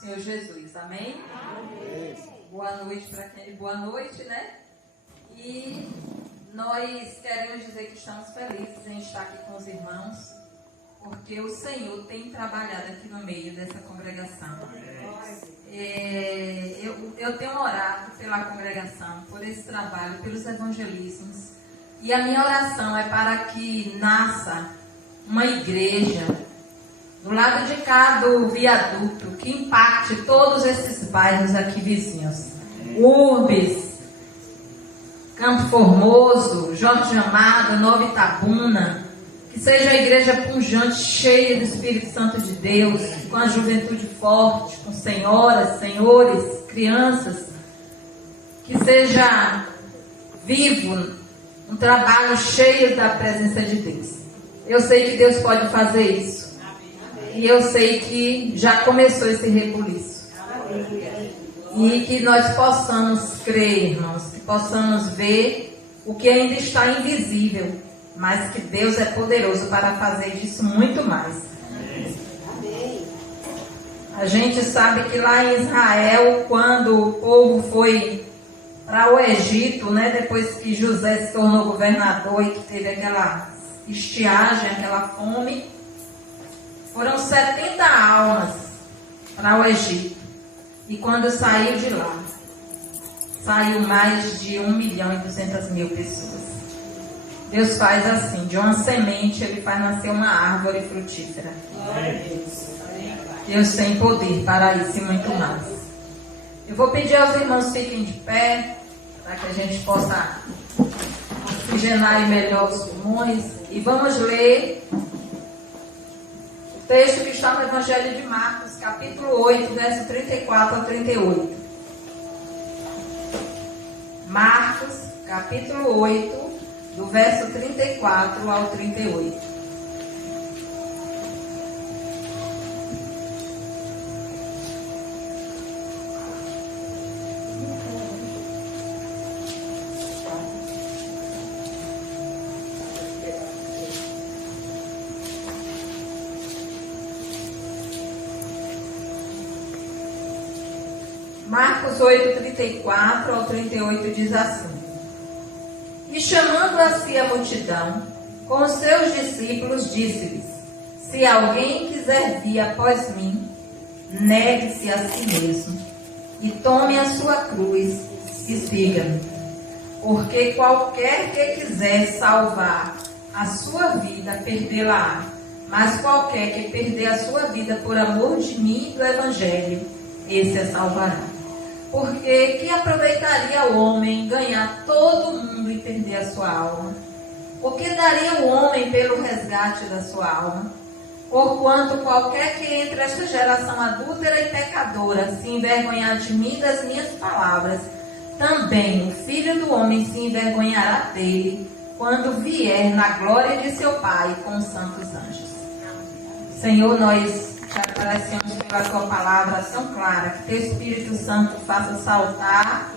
Senhor Jesus, amém? Amém. Boa noite para quem é boa noite, né? E nós queremos dizer que estamos felizes em estar aqui com os irmãos, porque o Senhor tem trabalhado aqui no meio dessa congregação. Eu tenho orado pela congregação, por esse trabalho, pelos evangelismos, e a minha oração é para que nasça uma igreja do lado de cá do viaduto, que impacte todos esses bairros aqui vizinhos. Urbes, Campo Formoso, Jorge Amado, Nova Itabuna. Que seja a igreja pujante, cheia do Espírito Santo de Deus, com a juventude forte, com senhoras, senhores, crianças. Que seja vivo, um trabalho cheio da presença de Deus. Eu sei que Deus pode fazer isso. E eu sei que já começou esse rebuliço. E que nós possamos crer, irmãos, que possamos ver o que ainda está invisível, mas que Deus é poderoso para fazer disso muito mais. A gente sabe que lá em Israel, quando o povo foi para o Egito, né, depois que José se tornou governador e que teve aquela estiagem, aquela fome, foram 70 almas para o Egito. E quando saiu de lá, saiu mais de 1.200.000 pessoas. Deus faz assim, de uma semente Ele faz nascer uma árvore frutífera. Deus tem poder para isso e muito mais. Eu vou pedir aos irmãos fiquem de pé, para que a gente possa oxigenar melhor os pulmões. E vamos ler o texto que está no Evangelho de Marcos, capítulo 8, verso 34 ao 38. Marcos, capítulo 8, do verso 34 ao 38. Marcos 8, 34 ao 38 diz assim: E chamando a si a multidão, com os seus discípulos, disse-lhes: Se alguém quiser vir após mim, negue-se a si mesmo, e tome a sua cruz, e siga-me. Porque qualquer que quiser salvar a sua vida, perdê-la-á. Mas qualquer que perder a sua vida por amor de mim e do Evangelho, esse a salvará. Porque que aproveitaria o homem ganhar todo o mundo e perder a sua alma? O que daria o homem pelo resgate da sua alma? Porquanto qualquer que entre esta geração adúltera e pecadora se envergonhar de mim e das minhas palavras, também o Filho do Homem se envergonhará dele, quando vier na glória de seu Pai com os santos anjos. Senhor, nós te agradecemos pela tua palavra tão clara, que teu Espírito Santo faça saltar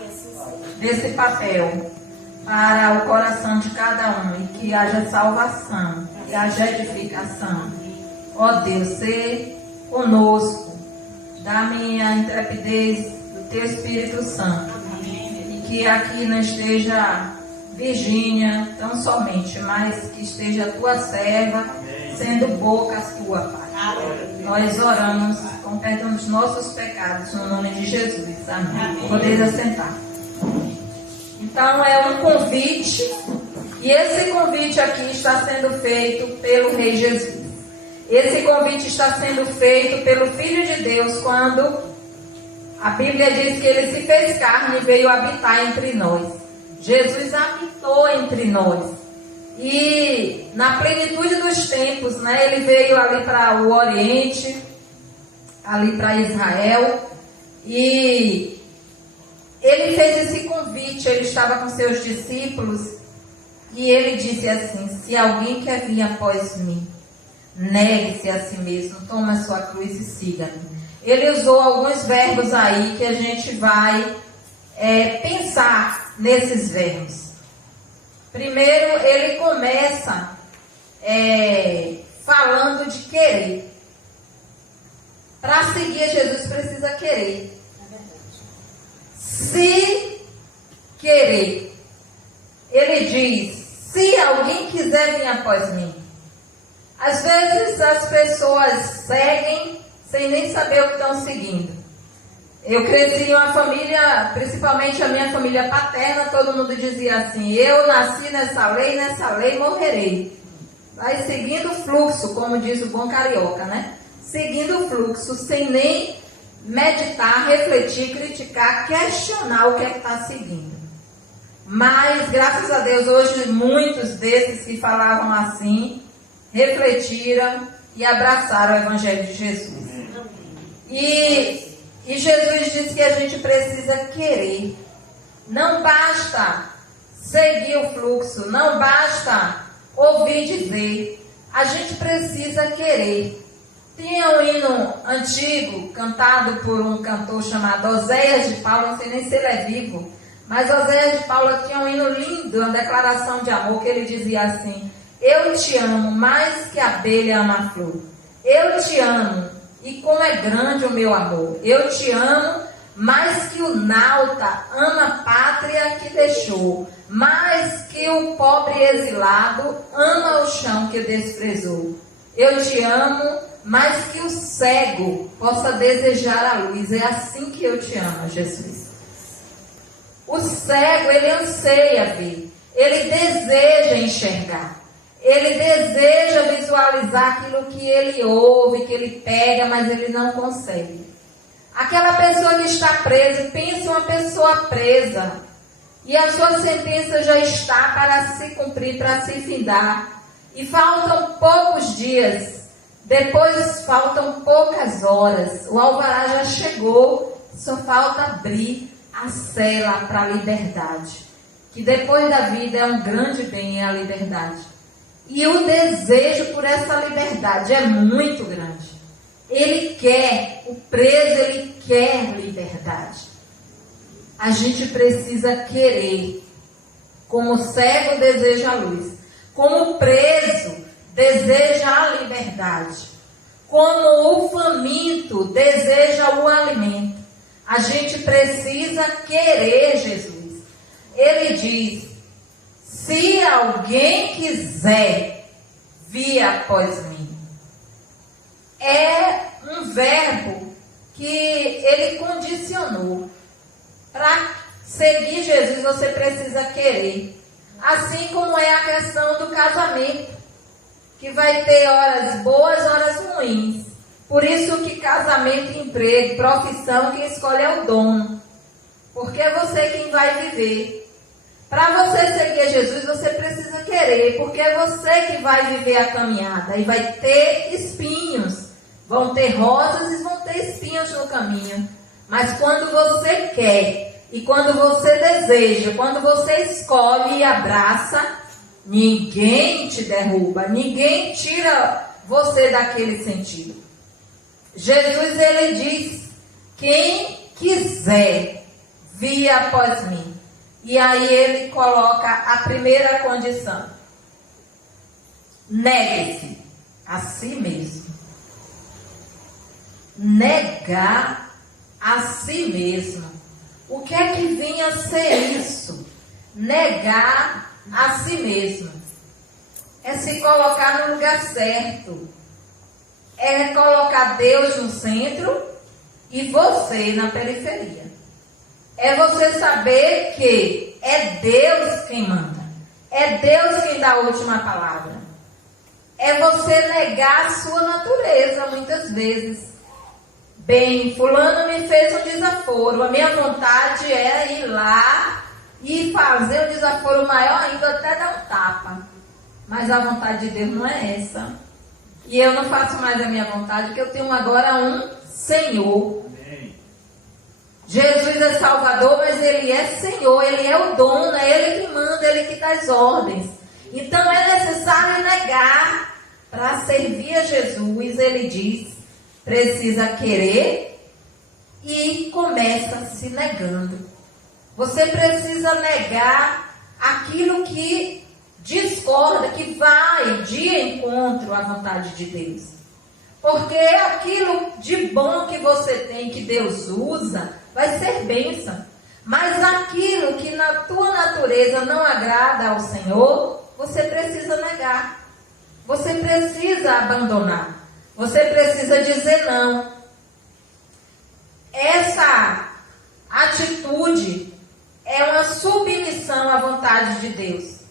desse papel para o coração de cada um, e que haja salvação, que haja edificação. Ó Deus, sê conosco, dá-me a intrepidez do teu Espírito Santo, e que aqui não esteja Virgínia tão somente, mas que esteja a tua serva, sendo boca tua, Pai. Nós oramos com perdão dos nossos pecados, no nome de Jesus. Amém. Podeis assentar. Então é um convite, e esse convite aqui está sendo feito pelo Rei Jesus. Esse convite está sendo feito pelo Filho de Deus, quando a Bíblia diz que Ele se fez carne e veio habitar entre nós. Jesus habitou entre nós. E na plenitude dos tempos, né, Ele veio ali para o Oriente, ali para Israel, e Ele fez esse convite. Ele estava com seus discípulos e Ele disse assim: se alguém quer vir após mim, negue-se a si mesmo, toma a sua cruz e siga-me. Ele usou alguns verbos aí que a gente vai pensar nesses verbos. Primeiro, ele começa falando de querer. Para seguir Jesus precisa querer. Se querer. Ele diz, se alguém quiser vir após mim. Às vezes as pessoas seguem sem nem saber o que estão seguindo. Eu cresci em uma família, principalmente a minha família paterna, todo mundo dizia assim, eu nasci nessa lei morrerei. Vai seguindo o fluxo, como diz o bom carioca, né? Seguindo o fluxo, sem nem meditar, refletir, criticar, questionar o que é que está seguindo. Mas, graças a Deus, hoje muitos desses que falavam assim, refletiram e abraçaram o Evangelho de Jesus. E Jesus disse que a gente precisa querer. Não basta seguir o fluxo, não basta ouvir dizer. A gente precisa querer. Tinha um hino antigo, cantado por um cantor chamado Oséias de Paula, não sei nem se ele é vivo, mas Oséias de Paula tinha um hino lindo, uma declaração de amor, que ele dizia assim, eu te amo mais que a abelha ama a flor. Eu te amo, e como é grande o meu amor. Eu te amo mais que o nauta ama a pátria que deixou. Mais que o pobre exilado ama o chão que desprezou. Eu te amo mais que o cego possa desejar a luz. É assim que eu te amo, Jesus. O cego, ele anseia ver. Ele deseja enxergar. Ele deseja visualizar aquilo que ele ouve, que ele pega, mas ele não consegue. Aquela pessoa que está presa, pense uma pessoa presa, e a sua sentença já está para se cumprir, para se findar, e faltam poucos dias, depois faltam poucas horas, o alvará já chegou, só falta abrir a cela para a liberdade, que depois da vida é um grande bem, é a liberdade. E o desejo por essa liberdade é muito grande. Ele quer, o preso, ele quer liberdade. A gente precisa querer. Como o cego deseja a luz. Como o preso deseja a liberdade. Como o faminto deseja o alimento. A gente precisa querer Jesus. Ele diz, se alguém quiser vir após mim. É um verbo que ele condicionou. Para seguir Jesus, você precisa querer. Assim como é a questão do casamento, que vai ter horas boas, horas ruins. Por isso que casamento, emprego, profissão, quem escolhe é o dono. Porque é você quem vai viver. Para você seguir Jesus, você precisa querer, porque é você que vai viver a caminhada e vai ter espinhos. Vão ter rosas e vão ter espinhos no caminho. Mas quando você quer e quando você deseja, quando você escolhe e abraça, ninguém te derruba, ninguém tira você daquele sentido. Jesus, ele diz, quem quiser vir após mim. E aí ele coloca a primeira condição. Negue-se a si mesmo. Negar a si mesmo. O que é que vinha a ser isso? Negar a si mesmo. É se colocar no lugar certo. É colocar Deus no centro e você na periferia. É você saber que é Deus quem manda. É Deus quem dá a última palavra. É você negar a sua natureza muitas vezes. Bem, fulano me fez um desaforo. A minha vontade é ir lá e fazer um desaforo maior ainda, até dar um tapa. Mas a vontade de Deus não é essa. E eu não faço mais a minha vontade, porque eu tenho agora um Senhor. Jesus é Salvador, mas Ele é Senhor, Ele é o dono, é Ele que manda, Ele que dá as ordens. Então é necessário negar para servir a Jesus. Ele diz, precisa querer e começa se negando. Você precisa negar aquilo que discorda, que vai de encontro à vontade de Deus. Porque aquilo de bom que você tem, que Deus usa, vai ser bênção. Mas aquilo que na tua natureza não agrada ao Senhor, você precisa negar. Você precisa abandonar. Você precisa dizer não. Essa atitude é uma submissão à vontade de Deus.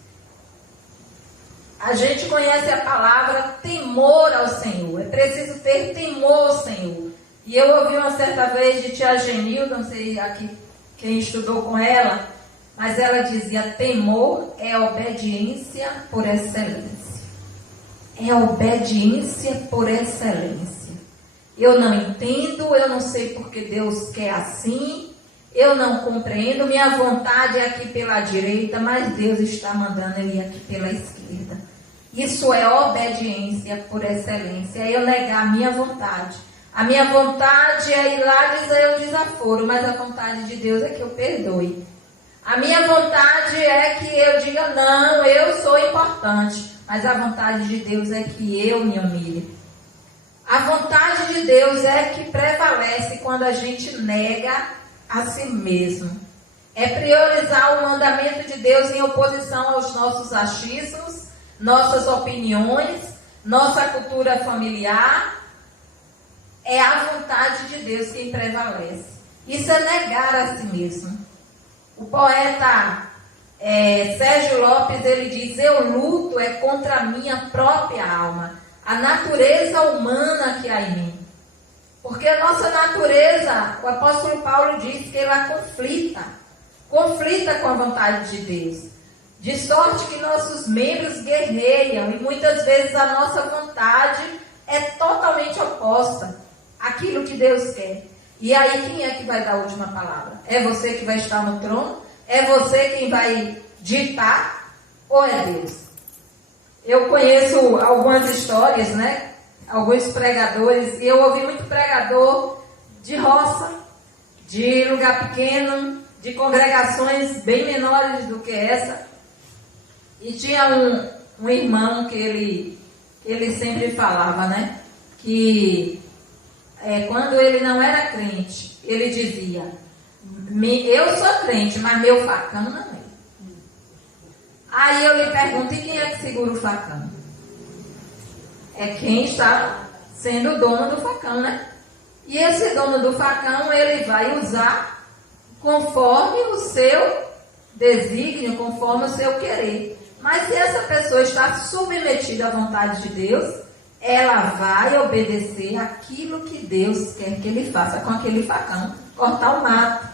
A gente conhece a palavra temor ao Senhor. É preciso ter temor ao Senhor. E eu ouvi uma certa vez de tia Genil, não sei aqui quem estudou com ela, mas ela dizia: temor é obediência por excelência. É obediência por excelência. Eu não entendo, eu não sei porque Deus quer assim, eu não compreendo, minha vontade é aqui pela direita, mas Deus está mandando eu ir aqui pela esquerda. Isso é obediência por excelência, é eu negar a minha vontade. A minha vontade é ir lá dizer o desaforo, mas a vontade de Deus é que eu perdoe. A minha vontade é que eu diga: não, eu sou importante, mas a vontade de Deus é que eu me humilhe. A vontade de Deus é que prevalece quando a gente nega a si mesmo. É priorizar o mandamento de Deus em oposição aos nossos achismos, nossas opiniões, nossa cultura familiar. É a vontade de Deus quem prevalece. Isso é negar a si mesmo. O poeta Sérgio Lopes, ele diz: eu luto contra a minha própria alma, a natureza humana que há em mim. Porque a nossa natureza, o apóstolo Paulo diz que ela conflita com a vontade de Deus. De sorte que nossos membros guerreiam e muitas vezes a nossa vontade é totalmente oposta àquilo que Deus quer. E aí quem é que vai dar a última palavra? É você que vai estar no trono? É você quem vai ditar? Ou é Deus? Eu conheço algumas histórias, né? Alguns pregadores, e eu ouvi muito pregador de roça, de lugar pequeno, de congregações bem menores do que essa. E tinha um irmão que ele sempre falava, né? Que quando ele não era crente, ele dizia: eu sou crente, mas meu facão não é. Aí eu lhe pergunto: e quem é que segura o facão? É quem está sendo o dono do facão, né? E esse dono do facão, ele vai usar conforme o seu desígnio, conforme o seu querer. Mas se essa pessoa está submetida à vontade de Deus, ela vai obedecer aquilo que Deus quer que ele faça com aquele facão. Cortar o mato,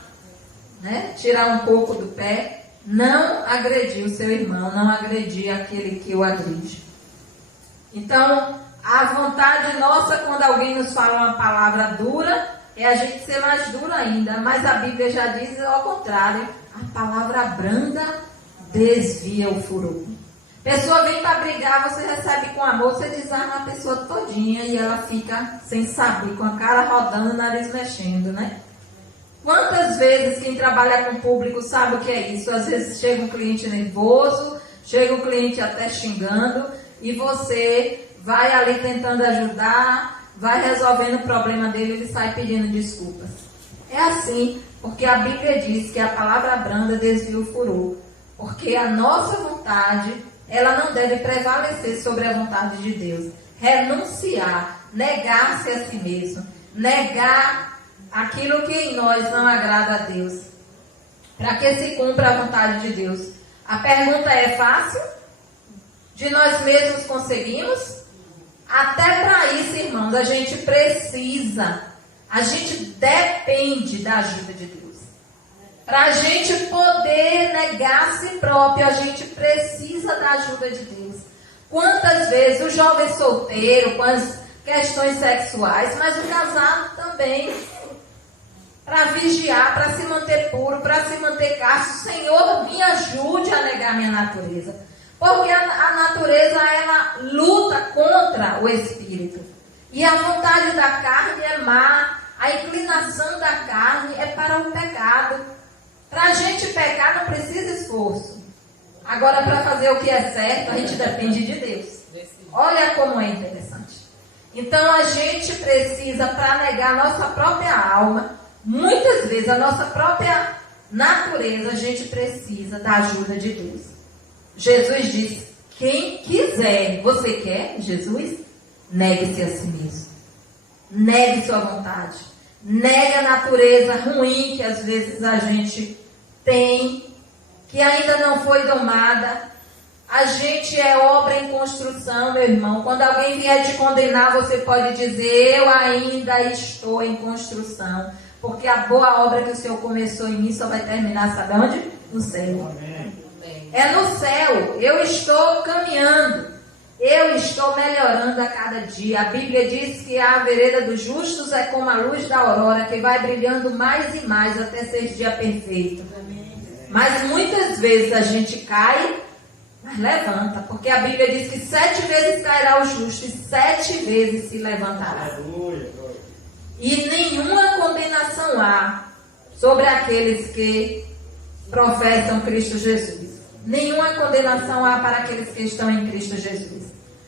né? Tirar um pouco do pé, não agredir o seu irmão, não agredir aquele que o agride. Então, a vontade nossa, quando alguém nos fala uma palavra dura, é a gente ser mais duro ainda. Mas a Bíblia já diz ao contrário: a palavra branda desvia o furor. Pessoa vem para brigar, você recebe com amor, você desarma a pessoa todinha e ela fica sem saber, com a cara rodando, o nariz mexendo, né? Quantas vezes quem trabalha com público sabe o que é isso? Às vezes chega um cliente nervoso, chega um cliente até xingando, e você vai ali tentando ajudar, vai resolvendo o problema dele, ele sai pedindo desculpas. É assim, porque a Bíblia diz que a palavra branda desvia o furor. Porque a nossa vontade, ela não deve prevalecer sobre a vontade de Deus. Renunciar, negar-se a si mesmo, negar aquilo que em nós não agrada a Deus, para que se cumpra a vontade de Deus. A pergunta é fácil? De nós mesmos conseguimos? Até para isso, irmãos, a gente depende da ajuda de Deus. Para a gente poder negar a si próprio, a gente precisa da ajuda de Deus. Quantas vezes o jovem solteiro, com as questões sexuais, mas o casado também, para vigiar, para se manter puro, para se manter casto: Senhor, me ajude a negar minha natureza. Porque a natureza, ela luta contra o espírito. E a vontade da carne é má, a inclinação da carne é para o pecado. Para a gente pecar não precisa esforço. Agora, para fazer o que é certo, a gente depende de Deus. Olha como é interessante. Então a gente precisa, para negar a nossa própria alma, muitas vezes a nossa própria natureza, a gente precisa da ajuda de Deus. Jesus disse: quem quiser, você quer, Jesus? Negue-se a si mesmo. Negue sua vontade. Negue a natureza ruim que às vezes a gente tem, que ainda não foi domada. A gente é obra em construção, meu irmão. Quando alguém vier te condenar, você pode dizer: eu ainda estou em construção. Porque a boa obra que o Senhor começou em mim só vai terminar, sabe onde? No céu. Amém. É no céu. Eu estou caminhando. Eu estou melhorando a cada dia. A Bíblia diz que a vereda dos justos é como a luz da aurora, que vai brilhando mais e mais até ser dia perfeito. Mas muitas vezes a gente cai, mas levanta. Porque a Bíblia diz que 7 vezes cairá o justo e 7 vezes se levantará. E nenhuma condenação há sobre aqueles que professam Cristo Jesus. Nenhuma condenação há para aqueles que estão em Cristo Jesus.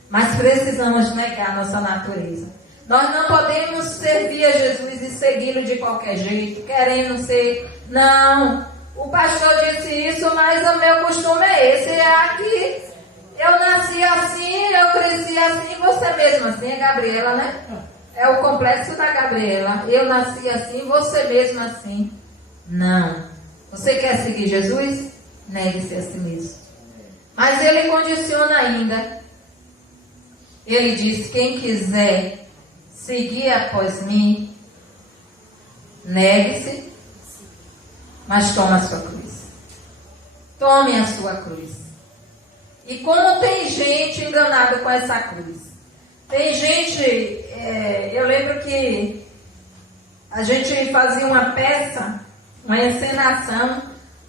Mas precisamos negar nossa natureza. Nós não podemos servir a Jesus e segui-lo de qualquer jeito, querendo ser. Não, o pastor disse isso, mas o meu costume é esse. É aqui. Eu nasci assim, eu cresci assim, você mesmo assim, é Gabriela, né? É o complexo da Gabriela. Eu nasci assim, você mesmo assim. Não. Você quer seguir Jesus? Negue-se a si mesmo. Mas ele condiciona ainda. Ele diz: quem quiser seguir após mim, negue-se, mas toma a sua cruz. Tome a sua cruz. E como tem gente enganada com essa cruz. Tem gente, eu lembro que a gente fazia uma peça, uma encenação,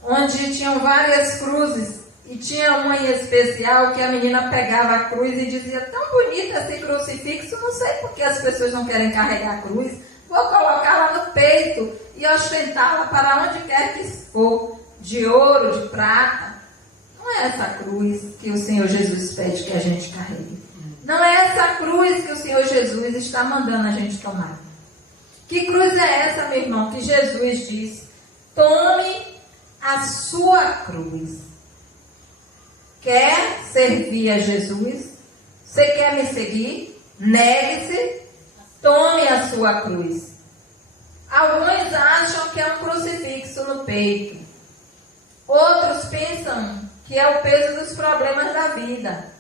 onde tinham várias cruzes. E tinha uma em especial que a menina pegava a cruz e dizia: tão bonita esse crucifixo, não sei por que as pessoas não querem carregar a cruz. Vou colocá-la no peito e ostentá-la para onde quer que for, de ouro, de prata. Não é essa cruz que o Senhor Jesus pede que a gente carregue. Não é essa cruz que o Senhor Jesus está mandando a gente tomar. Que cruz é essa, meu irmão, que Jesus diz: tome a sua cruz. Quer servir a Jesus? Você quer me seguir? Negue-se, tome a sua cruz. Alguns acham que é um crucifixo no peito. Outros pensam que é o peso dos problemas da vida.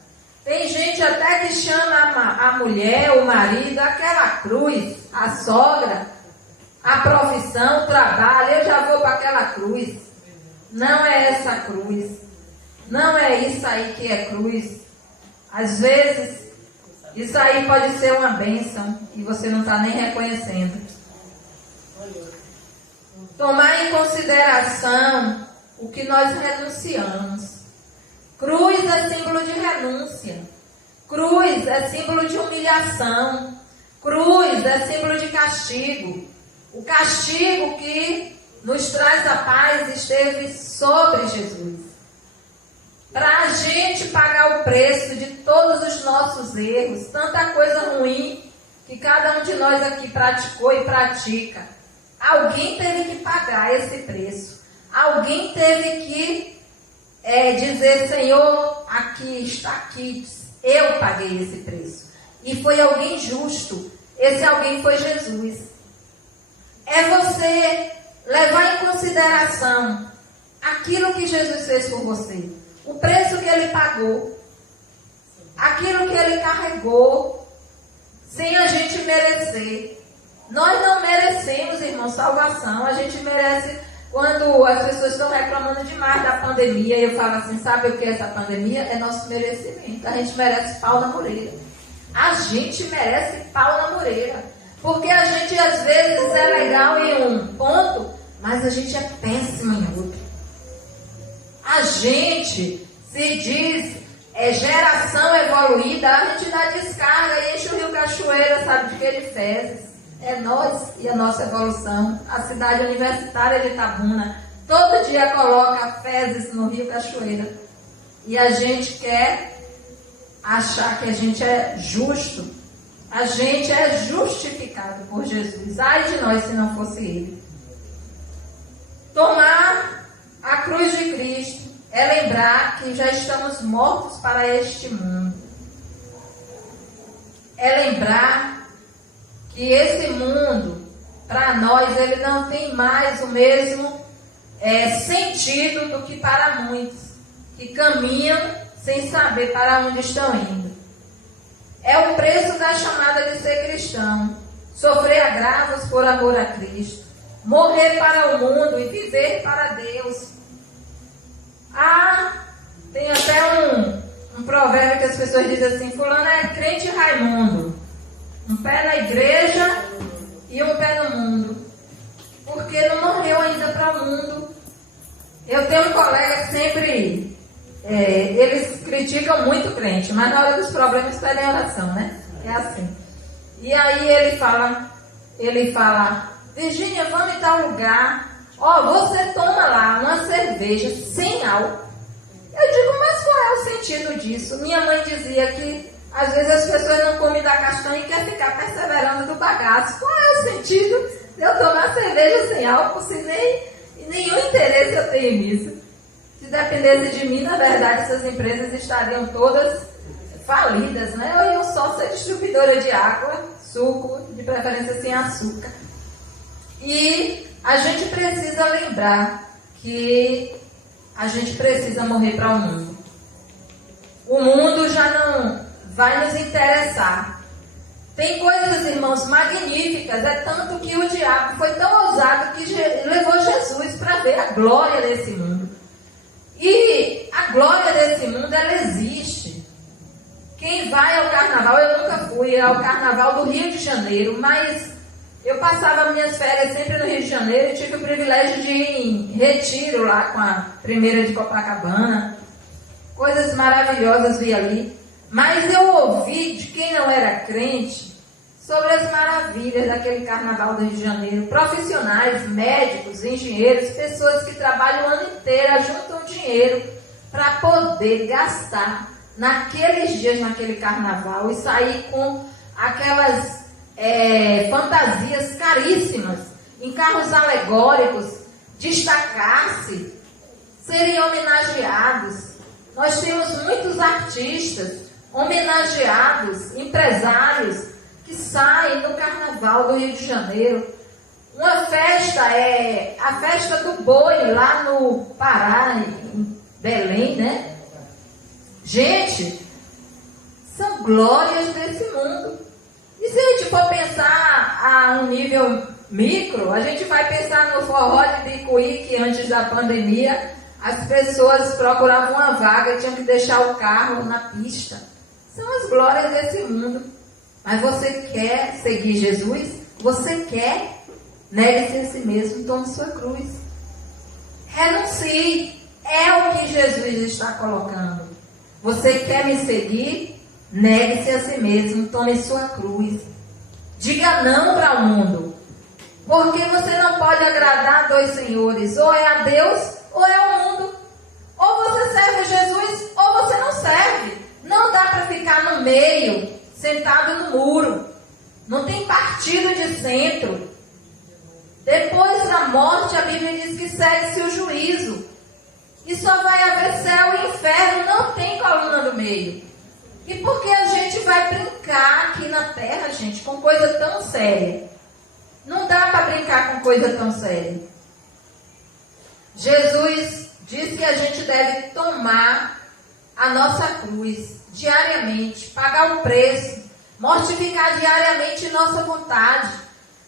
Tem gente até que chama a mulher, o marido, aquela cruz, a sogra, a profissão, o trabalho. Eu já vou para aquela cruz. Não é essa cruz. Não é isso aí que é cruz. Às vezes, isso aí pode ser uma bênção e você não está nem reconhecendo. Tomar em consideração o que nós renunciamos. Cruz é símbolo de renúncia. Cruz é símbolo de humilhação. Cruz é símbolo de castigo. O castigo que nos traz a paz esteve sobre Jesus. Para a gente pagar o preço de todos os nossos erros, tanta coisa ruim que cada um de nós aqui praticou e pratica. Alguém teve que pagar esse preço. Alguém teve que dizer: Senhor, aqui está aqui, eu paguei esse preço. E foi alguém justo. Esse alguém foi Jesus. É você levar em consideração aquilo que Jesus fez por você. O preço que ele pagou, aquilo que ele carregou, sem a gente merecer. Nós não merecemos, irmão, salvação. A gente merece quando as pessoas estão reclamando demais da pandemia. E eu falo assim: sabe o que é essa pandemia? É nosso merecimento. A gente merece pau na moreira. A gente merece pau na moreira. Porque a gente às vezes é legal em um ponto, mas a gente é péssimo em outro. A gente se diz geração evoluída, a gente dá descarga e enche o Rio Cachoeira, sabe de que? De fezes. É nós e a nossa evolução. A cidade universitária de Itabuna todo dia coloca fezes no Rio Cachoeira. E a gente quer achar que a gente é justo A gente é justificado por Jesus. Ai de nós se não fosse Ele. Tomar a cruz de Cristo é lembrar que já estamos mortos para este mundo. É lembrar que esse mundo, para nós, ele não tem mais o mesmo sentido do que para muitos, que caminham sem saber para onde estão indo. É o preço da chamada de ser cristão. Sofrer agravos por amor a Cristo. Morrer para o mundo e viver para Deus. Tem até um provérbio que as pessoas dizem assim: fulano é crente Raimundo. Um pé na igreja e um pé no mundo. Porque não morreu ainda para o mundo. Eu tenho um colega que sempre... eles criticam muito o crente, mas na hora dos problemas pedem oração, né? É assim. E aí ele fala, Virgínia, vamos em tal lugar. Você toma lá uma cerveja sem álcool. Eu digo, mas qual é o sentido disso? Minha mãe dizia que às vezes as pessoas não comem da castanha e querem ficar perseverando do bagaço. Qual é o sentido de eu tomar cerveja sem álcool se nenhum interesse eu tenho nisso? Se dependesse de mim, na verdade, essas empresas estariam todas falidas, né? Eu ia só ser distribuidora de água, suco, de preferência sem açúcar. E a gente precisa lembrar que a gente precisa morrer para o mundo. O mundo já não vai nos interessar. Tem coisas, irmãos, magníficas. É tanto que o diabo foi tão ousado que levou Jesus para ver a glória desse mundo. E a glória desse mundo, ela existe. Quem vai ao carnaval, eu nunca fui ao carnaval do Rio de Janeiro, mas eu passava minhas férias sempre no Rio de Janeiro e tive o privilégio de ir em retiro lá com a primeira de Copacabana. Coisas maravilhosas vi ali. Mas eu ouvi de quem não era crente sobre as maravilhas daquele carnaval do Rio de Janeiro. Profissionais, médicos, engenheiros, pessoas que trabalham o ano inteiro, juntam dinheiro para poder gastar naqueles dias, naquele carnaval, e sair com aquelas fantasias caríssimas, em carros alegóricos, destacar-se, serem homenageados. Nós temos muitos artistas homenageados, empresários, que saem no carnaval do Rio de Janeiro. Uma festa a festa do boi lá no Pará, em Belém, né? Gente, são glórias desse mundo. E se a gente for pensar a um nível micro, a gente vai pensar no forró de Bicuí, que antes da pandemia as pessoas procuravam uma vaga e tinham que deixar o carro na pista. São as glórias desse mundo. Mas você quer seguir Jesus? Você quer? Negue-se a si mesmo, tome sua cruz. Renuncie. É o que Jesus está colocando. Você quer me seguir? Negue-se a si mesmo, tome sua cruz. Diga não para o mundo. Porque você não pode agradar a dois senhores. Ou é a Deus, ou é o mundo. Ou você serve Jesus, ou você não serve. Não dá para ficar no meio, sentado no muro. Não tem partido de centro. Depois da morte, a Bíblia diz que segue-se o juízo. E só vai haver céu e inferno, não tem coluna do meio. E por que a gente vai brincar aqui na terra, gente, com coisa tão séria? Não dá para brincar com coisa tão séria. Jesus diz que a gente deve tomar a nossa cruz diariamente, pagar o preço, mortificar diariamente nossa vontade.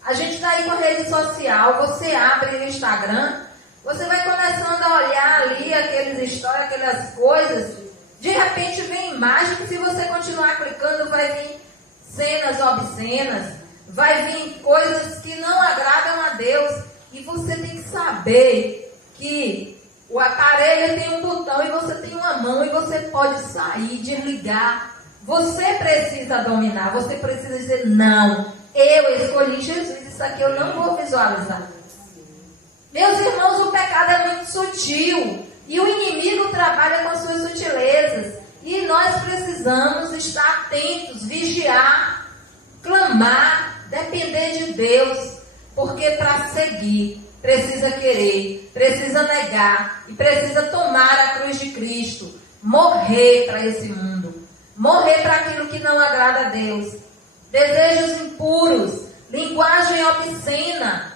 A gente está aí com a rede social, você abre o Instagram, você vai começando a olhar ali aqueles stories, aquelas coisas, de repente vem imagem que se você continuar clicando vai vir cenas obscenas, vai vir coisas que não agradam a Deus, e você tem que saber que o aparelho tem um botão e você tem uma mão e você pode sair, desligar. Você precisa dominar, você precisa dizer, não, eu escolhi Jesus, isso aqui eu não vou visualizar. Meus irmãos, o pecado é muito sutil e o inimigo trabalha com suas sutilezas. E nós precisamos estar atentos, vigiar. clamar, depender de Deus, porque para seguir precisa querer, precisa negar e precisa tomar a cruz de Cristo, morrer para esse mundo, morrer para aquilo que não agrada a Deus, desejos impuros, linguagem obscena.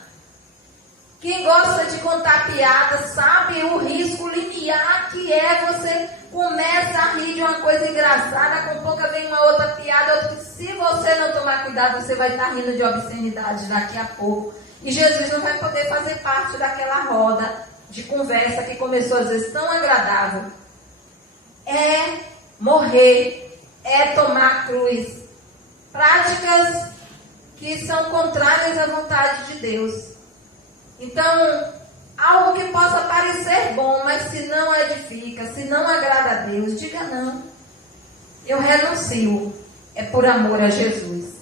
Quem gosta de contar piadas sabe o risco linear que é você começa a rir de uma coisa engraçada, com pouca vem uma outra piada, outra, se você não tomar cuidado, você vai estar rindo de obscenidade daqui a pouco. E Jesus não vai poder fazer parte daquela roda de conversa que começou às vezes tão agradável. É morrer, é tomar cruz. Práticas que são contrárias à vontade de Deus. Então, algo que possa parecer bom, mas se não edifica, se não agrada a Deus, diga não. Eu renuncio. É por amor a Jesus.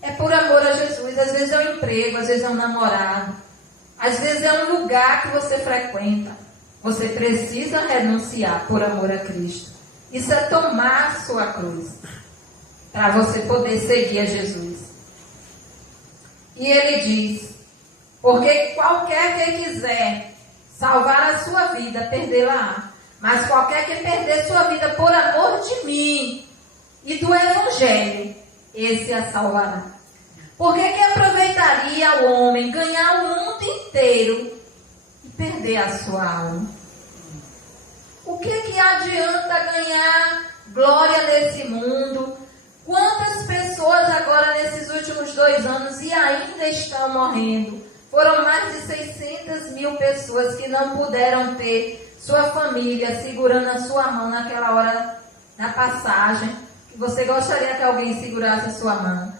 É por amor a Jesus. Às vezes é um emprego, às vezes é um namorado, às vezes é um lugar que você frequenta. Você precisa renunciar por amor a Cristo. Isso é tomar a sua cruz para você poder seguir a Jesus. E ele diz: porque qualquer que quiser salvar a sua vida, perdê-la-á. Mas qualquer que perder sua vida por amor de mim e do Evangelho, esse a salvará. Por que aproveitaria o homem ganhar o mundo inteiro e perder a sua alma? O que adianta ganhar glória nesse mundo? Quantas pessoas agora nesses últimos 2 anos e ainda estão morrendo? Foram mais de 600 mil pessoas que não puderam ter sua família segurando a sua mão naquela hora, na passagem, que você gostaria que alguém segurasse a sua mão.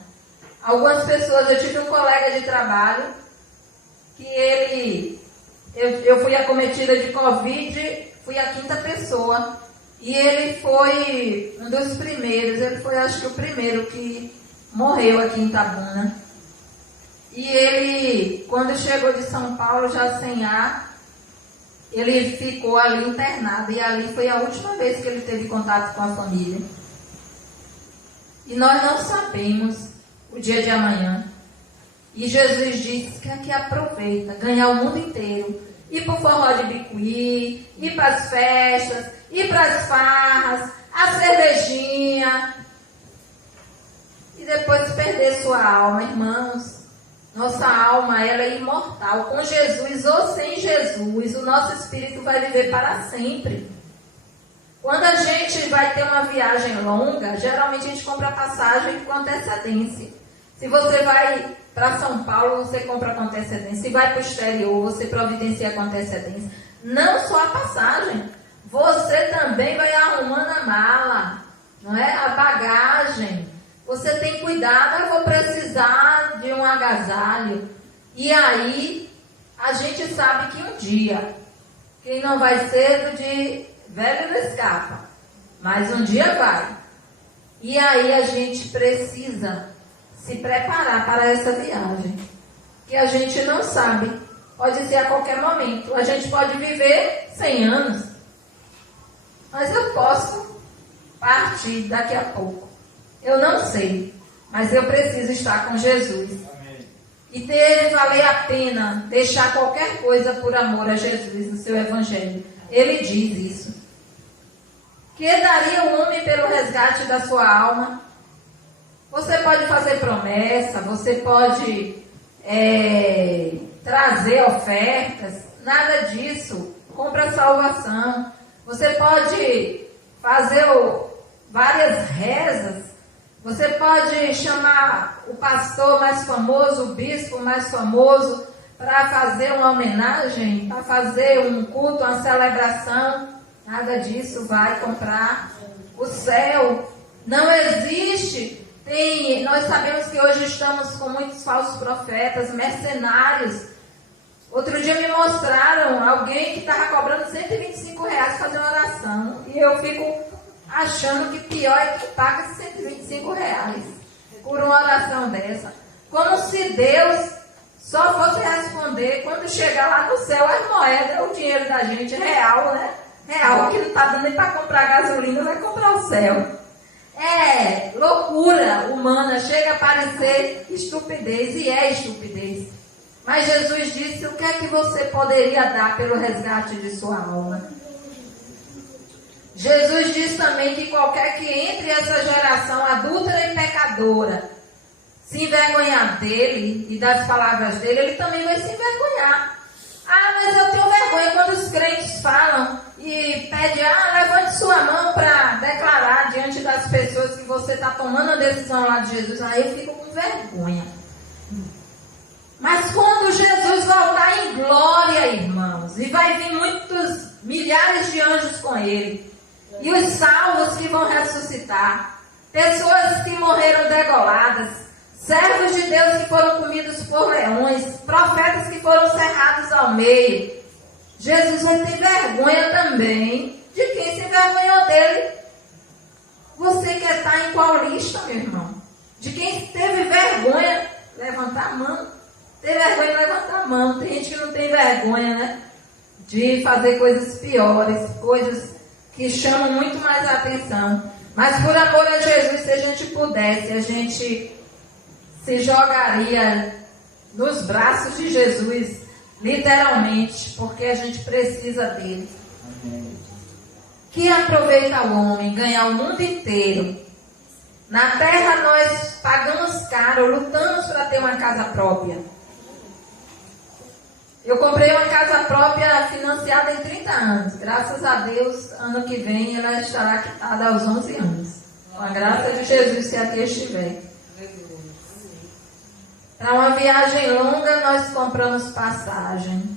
Algumas pessoas, eu tive um colega de trabalho, que eu fui acometida de Covid, fui a 5ª pessoa, e ele foi um dos primeiros, ele foi acho que o primeiro que morreu aqui em Itabuna. E ele, quando chegou de São Paulo, já sem ar, ele ficou ali internado. E ali foi a última vez que ele teve contato com a família. E nós não sabemos o dia de amanhã. E Jesus disse que aproveita, ganhar o mundo inteiro. Ir para o forró de Bicuí, ir para as festas, ir para as farras, a cervejinha. E depois perder sua alma, irmãos. Nossa alma, ela é imortal. Com Jesus ou sem Jesus, o nosso espírito vai viver para sempre. Quando a gente vai ter uma viagem longa, geralmente a gente compra passagem com antecedência. Se você vai para São Paulo, você compra com antecedência. Se vai para o exterior, você providencia com antecedência. Não só a passagem, você também vai arrumando a mala, não é? A bagagem. Você tem cuidado, eu vou precisar de um agasalho. E aí, a gente sabe que um dia, quem não vai cedo de velho não escapa, mas um dia vai. E aí a gente precisa se preparar para essa viagem, que a gente não sabe, pode ser a qualquer momento. A gente pode viver 100 anos, mas eu posso partir daqui a pouco. Eu não sei, mas eu preciso estar com Jesus. Amém. E dele valer a pena deixar qualquer coisa por amor a Jesus no seu Evangelho. Ele diz isso. Que daria o homem pelo resgate da sua alma? Você pode fazer promessa, você pode trazer ofertas, nada disso. Compra salvação. Você pode fazer várias rezas. Você pode chamar o pastor mais famoso, o bispo mais famoso, para fazer uma homenagem, para fazer um culto, uma celebração. Nada disso vai comprar o céu. Não existe. Nós sabemos que hoje estamos com muitos falsos profetas, mercenários. Outro dia me mostraram alguém que estava cobrando R$125 para fazer uma oração. E eu fico achando que pior é quem paga R$125 por uma oração dessa. Como se Deus só fosse responder quando chegar lá no céu as moedas, o dinheiro da gente real, né? Real, que não está dando nem para comprar gasolina, vai comprar o céu. é loucura humana, chega a parecer estupidez, e é estupidez. Mas Jesus disse: o que é que você poderia dar pelo resgate de sua alma? Jesus disse também que qualquer que entre essa geração adúltera e pecadora se envergonhar dele e das palavras dele, ele também vai se envergonhar. Ah, mas eu tenho vergonha quando os crentes falam e pedem: levante sua mão para declarar diante das pessoas que você está tomando a decisão lá de Jesus. Aí eu fico com vergonha. Mas quando Jesus voltar em glória, irmãos, e vai vir muitos, milhares de anjos com ele, e os salvos que vão ressuscitar, pessoas que morreram degoladas, servos de Deus que foram comidos por leões, profetas que foram cerrados ao meio, Jesus vai ter vergonha também de quem se envergonhou dele. Você quer estar em qual lista, meu irmão? De quem teve vergonha, levantar a mão. Ter vergonha de levantar a mão. Tem gente que não tem vergonha, né? De fazer coisas piores, coisas que chamam muito mais a atenção. Mas por amor a Jesus, se a gente pudesse, a gente se jogaria nos braços de Jesus, literalmente, porque a gente precisa dele. Amém. Que aproveita o homem ganhar o mundo inteiro. Na terra nós pagamos caro, lutamos para ter uma casa própria. Eu comprei uma casa própria financiada em 30 anos. Graças a Deus, ano que vem ela estará quitada aos 11 anos. Com a graça de Jesus, se aqui estiver. Para uma viagem longa, nós compramos passagem.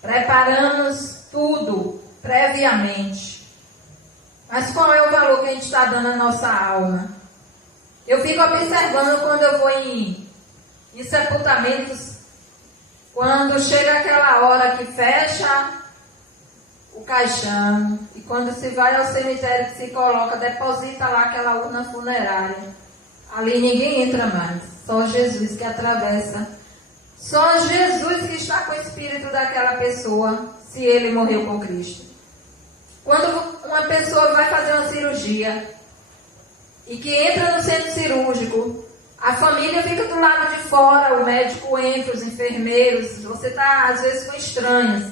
Preparamos tudo previamente. Mas qual é o valor que a gente está dando à nossa alma? Eu fico observando quando eu vou em sepultamentos. Quando chega aquela hora que fecha o caixão, e quando se vai ao cemitério que se coloca, deposita lá aquela urna funerária. Ali ninguém entra mais, só Jesus que atravessa. Só Jesus que está com o espírito daquela pessoa, se ele morreu com Cristo. Quando uma pessoa vai fazer uma cirurgia e que entra no centro cirúrgico, a família fica do lado de fora, o médico entra, os enfermeiros, você está às vezes com estranhas.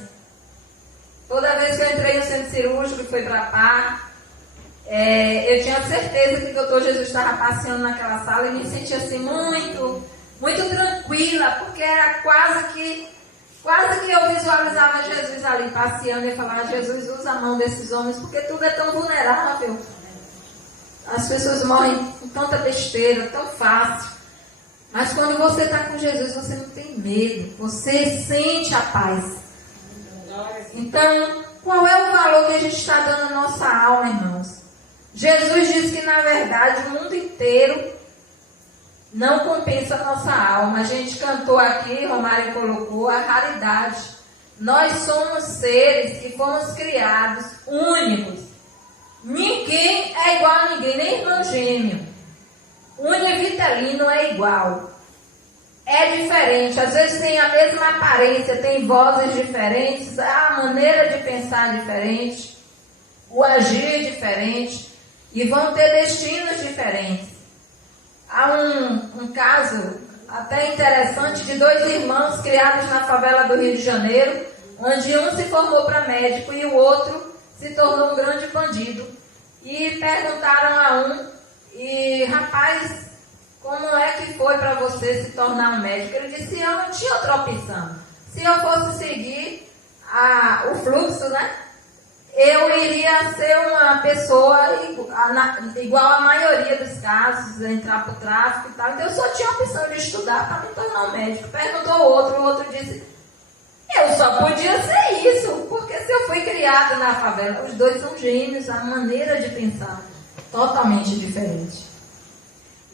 Toda vez que eu entrei no centro cirúrgico e fui para Pá, eu tinha certeza que o doutor Jesus estava passeando naquela sala e me sentia assim muito tranquila, porque era quase que eu visualizava Jesus ali passeando e falava: Jesus, usa a mão desses homens, porque tudo é tão vulnerável. As pessoas morrem com tanta besteira, tão fácil. Mas quando você está com Jesus, você não tem medo. Você sente a paz. Então, qual é o valor que a gente está dando à nossa alma, irmãos? Jesus diz que, na verdade, o mundo inteiro não compensa a nossa alma. A gente cantou aqui, Romário colocou, a raridade. Nós somos seres que fomos criados únicos. Ninguém é igual a ninguém, nem irmão gêmeo. Univitelino é igual. É diferente, às vezes tem a mesma aparência, tem vozes diferentes, a maneira de pensar diferente, o agir diferente, e vão ter destinos diferentes. Há um caso até interessante de 2 irmãos criados na favela do Rio de Janeiro, onde um se formou para médico e o outro se tornou um grande bandido. E perguntaram a um: rapaz, como é que foi para você se tornar um médico? Ele disse: eu não tinha outra opção. Se eu fosse seguir o fluxo, né, eu iria ser uma pessoa igual à maioria dos casos, entrar para o tráfico e tal. Então eu só tinha a opção de estudar para me tornar um médico. Perguntou o outro disse: eu só podia ser isso, porque se eu fui criado na favela, os 2 são gêmeos, a maneira de pensar totalmente diferente.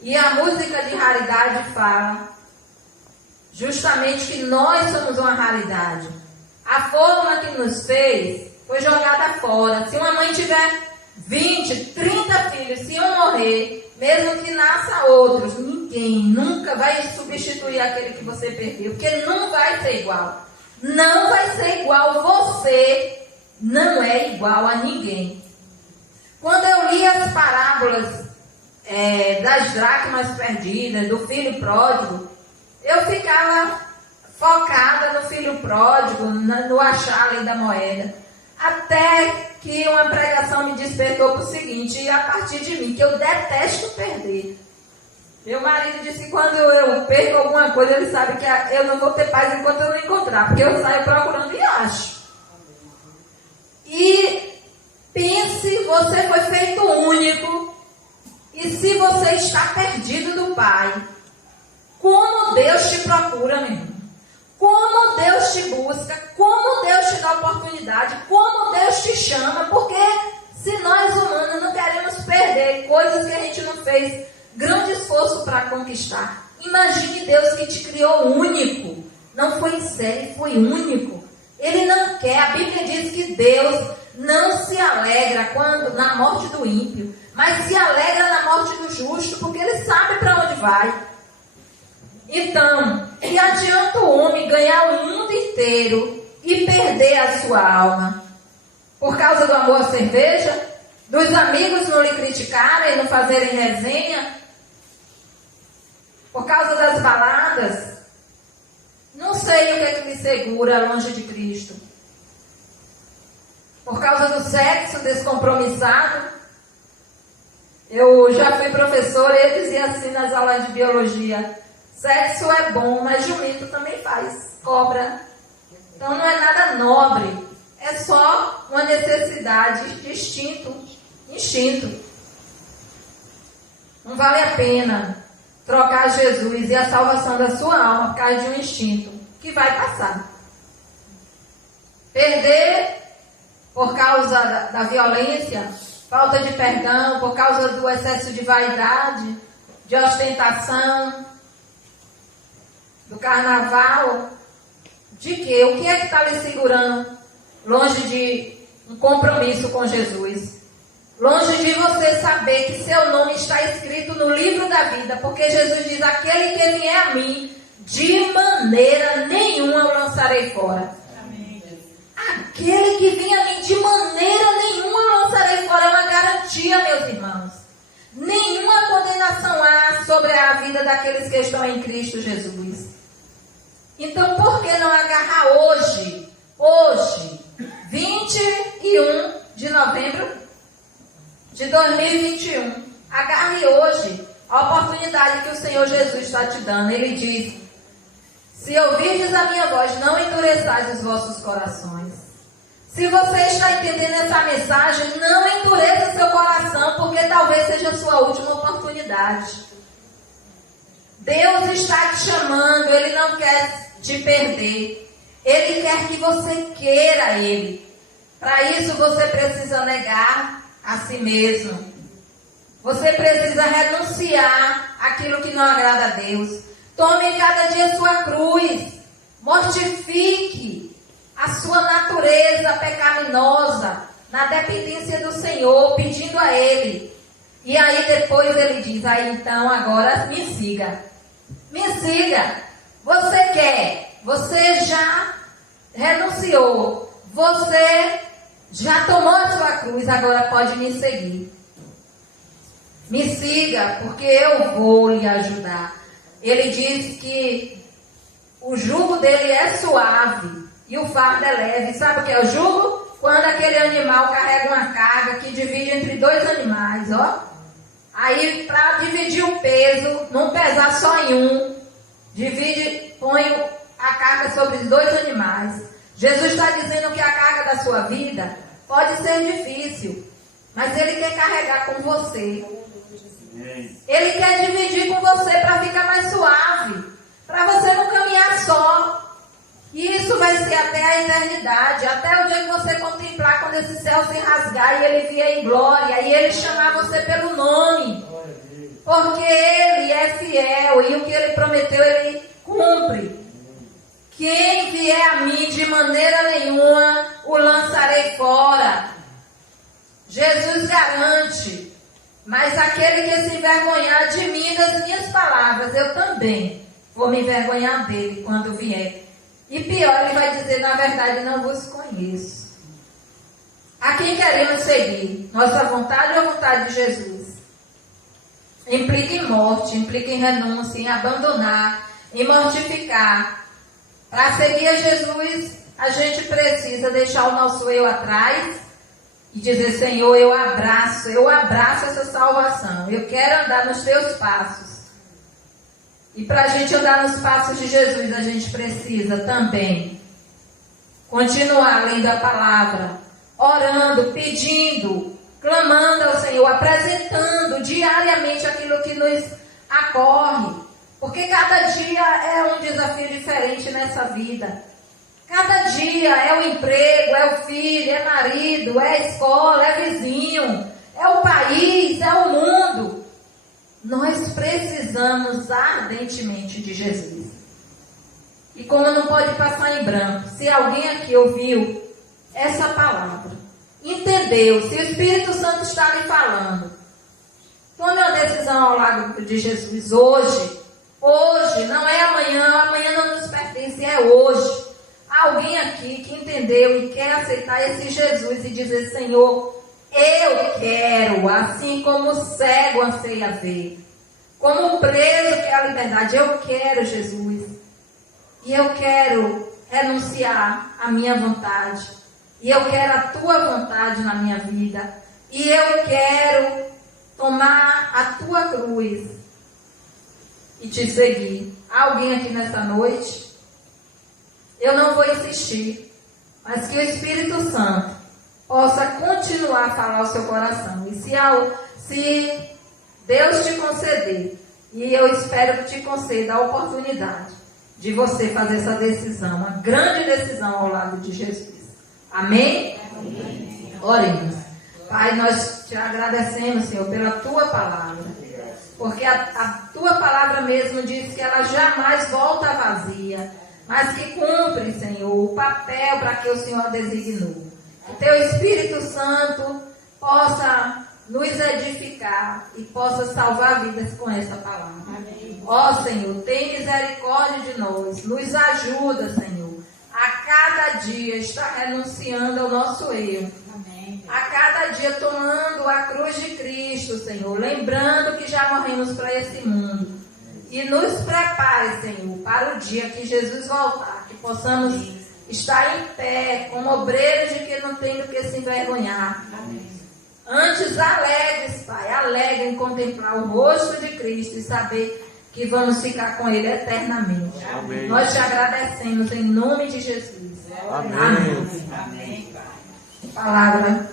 E a música de raridade fala justamente que nós somos uma raridade. A forma que nos fez foi jogada fora. Se uma mãe tiver 20, 30 filhos, se um morrer, mesmo que nasça outros, ninguém nunca vai substituir aquele que você perdeu, porque não vai ser igual. Não vai ser igual. Você não é igual a ninguém. Quando eu li as parábolas das dracmas perdidas, do filho pródigo, eu ficava focada no filho pródigo, no achar ali da moeda. Até que uma pregação me despertou para o seguinte, e a partir de mim, que eu detesto perder. Meu marido disse que quando eu perco alguma coisa, ele sabe que eu não vou ter paz enquanto eu não encontrar, porque eu saio procurando e acho. E pense, você foi feito único, e se você está perdido do Pai, como Deus te procura, meu irmão? Como Deus te busca, como Deus te dá oportunidade, como Deus te chama, porque se nós humanos não queremos perder coisas que a gente não fez grande esforço para conquistar. Imagine Deus que te criou único, não foi em série, foi único. Ele não quer, a Bíblia diz que Deus não se alegra na morte do ímpio, mas se alegra na morte do justo, porque ele sabe para onde vai. Então, que adianta o homem ganhar o mundo inteiro e perder a sua alma? Por causa do amor à cerveja? Dos amigos não lhe criticarem, não fazerem resenha? Por causa das baladas? Não sei o que é que me segura longe de Cristo. Por causa do sexo descompromissado? Eu já fui professora e ele dizia assim nas aulas de biologia: sexo é bom, mas jumento também faz, cobra. Então não é nada nobre, é só uma necessidade de instinto. Não vale a pena trocar Jesus e a salvação da sua alma por causa de um instinto que vai passar. Perder por causa da violência, falta de perdão, por causa do excesso de vaidade, de ostentação, do carnaval, de quê? O que é que está lhe segurando longe de um compromisso com Jesus? Longe de você saber que seu nome está escrito no livro da vida, porque Jesus diz: aquele que vier a mim, de maneira nenhuma eu lançarei fora. Amém. Aquele que vem a mim, de maneira nenhuma eu lançarei fora. É uma garantia, meus irmãos. Nenhuma condenação há sobre a vida daqueles que estão em Cristo Jesus. Então, por que não agarrar hoje, 21 de novembro de 2021, agarre hoje a oportunidade que o Senhor Jesus está te dando. Ele diz: se ouvirdes a minha voz, não endureçais os vossos corações. Se você está entendendo essa mensagem, não endureça seu coração, porque talvez seja a sua última oportunidade. Deus está te chamando, Ele não quer te perder. Ele quer que você queira Ele. Para isso você precisa negar a si mesmo. Você precisa renunciar aquilo que não agrada a Deus. Tome cada dia sua cruz. Mortifique a sua natureza pecaminosa na dependência do Senhor, pedindo a Ele. E aí depois Ele diz: aí então agora me siga. Me siga. Você quer, você já renunciou, você já tomou a sua cruz, agora pode me seguir. Me siga, porque eu vou lhe ajudar. Ele diz que o jugo dele é suave e o fardo é leve. Sabe o que é o jugo? Quando aquele animal carrega uma carga que divide entre dois animais, ó. Aí, para dividir o peso, não pesar só em um, põe a carga sobre os dois animais. Jesus está dizendo que a carga da sua vida pode ser difícil, mas Ele quer carregar com você. Ele quer dividir com você para ficar mais suave, para você não caminhar só. E isso vai ser até a eternidade, até o dia que você contemplar, quando esse céu se rasgar e Ele vier em glória, e Ele chamar você pelo nome. Porque Ele é fiel e o que Ele prometeu Ele cumpre. Quem vier a mim, de maneira nenhuma o lançarei fora. Jesus garante. Mas aquele que se envergonhar de mim e das minhas palavras, eu também vou me envergonhar dele quando vier. E pior, ele vai dizer: na verdade não vos conheço. A quem queremos seguir? Nossa vontade ou a vontade de Jesus? Implica em morte, implica em renúncia, em abandonar, em mortificar. Para seguir a Jesus, a gente precisa deixar o nosso eu atrás e dizer: Senhor, eu abraço essa salvação. Eu quero andar nos teus passos. E para a gente andar nos passos de Jesus, a gente precisa também continuar lendo a palavra, orando, pedindo, clamando ao Senhor, apresentando diariamente aquilo que nos ocorre. Porque cada dia é um desafio diferente nessa vida. Cada dia é o emprego, é o filho, é marido, é a escola, é vizinho, é o país, é o mundo. Nós precisamos ardentemente de Jesus. E como não pode passar em branco, se alguém aqui ouviu essa palavra, entendeu, se o Espírito Santo está lhe falando, tome uma decisão ao lado de Jesus hoje. Hoje, não é amanhã, amanhã não nos pertence, é hoje. Alguém aqui que entendeu e quer aceitar esse Jesus e dizer: Senhor, eu quero, assim como o cego anseia ver, como o preso quer a liberdade, eu quero Jesus. E eu quero renunciar à minha vontade. E eu quero a tua vontade na minha vida. E eu quero tomar a tua cruz e te seguir. Há alguém aqui nessa noite? Eu não vou insistir, mas que o Espírito Santo possa continuar a falar ao seu coração. E se Deus te conceder, e eu espero que te conceda a oportunidade de você fazer essa decisão, uma grande decisão ao lado de Jesus. Amém? Amém. Oremos. Pai, nós te agradecemos, Senhor, pela tua palavra. Porque a tua palavra mesmo diz que ela jamais volta vazia, mas que cumpre, Senhor, o papel para que o Senhor designou. Que teu Espírito Santo possa nos edificar e possa salvar vidas com essa palavra. Ó Senhor, tem misericórdia de nós, nos ajuda, Senhor, a cada dia estar renunciando ao nosso eu. A cada dia tomando a cruz de Cristo, Senhor, lembrando que já morremos para esse mundo. E nos prepare, Senhor, para o dia que Jesus voltar, que possamos estar em pé, como obreiros de que não tem do que se envergonhar. Antes alegres, Pai, alegre em contemplar o rosto de Cristo e saber que vamos ficar com Ele eternamente. Amém. Nós te agradecemos em nome de Jesus. Amém. Amém. Amém. Palavra